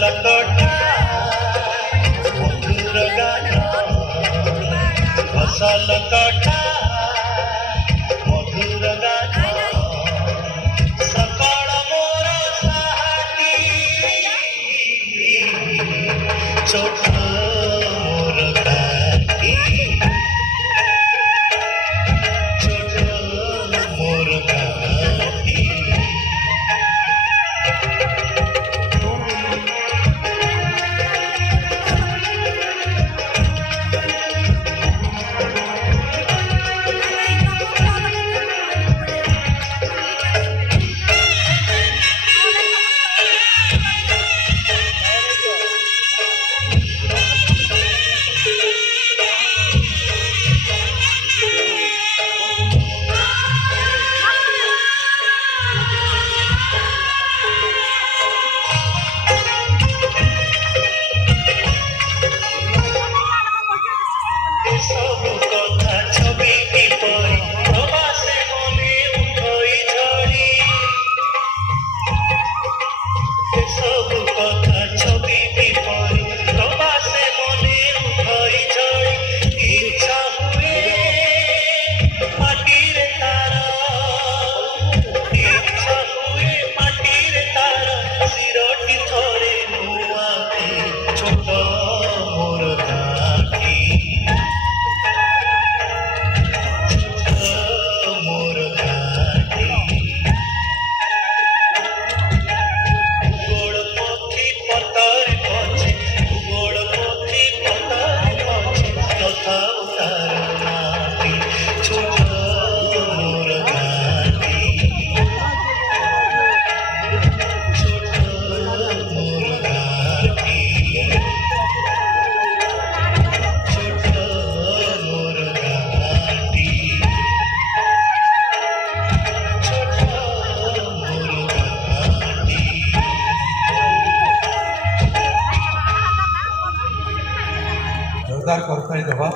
লকটা মধুর গান ফসল কটা মধুর গান সকল মোর সাহাতি ছোট মোর গাতি ছোট মোর গাতি ସବୁ କଥା ଛବି କିପରି ପ୍ରବାସେ ମନେ ଉଠଇ ଝଡ଼ି ସବୁ କଥା ଛବି କିପରି ପ୍ରବାସେ ମନେ ଉଠଇ ଝଡ଼ି ଇଚ୍ଛା ହୁଏ ମାଟିରେ ତାର ଇଚ୍ଛା ହୁଏ ମାଟିରେ ତାର ଶିରଟି ଥରେ ନୂଆରେ ଛୋଟ ମୋର ଗାଁଟି মোর ঘাটি গোড় পক্ষী পতর পছে গোড় পক্ষী পতর পছে কথা তার নাতি ছোট মোর ঘাটি ছোট মোর ঘাটি ছোট মোর ঘাটি जोरदार करताळी दबा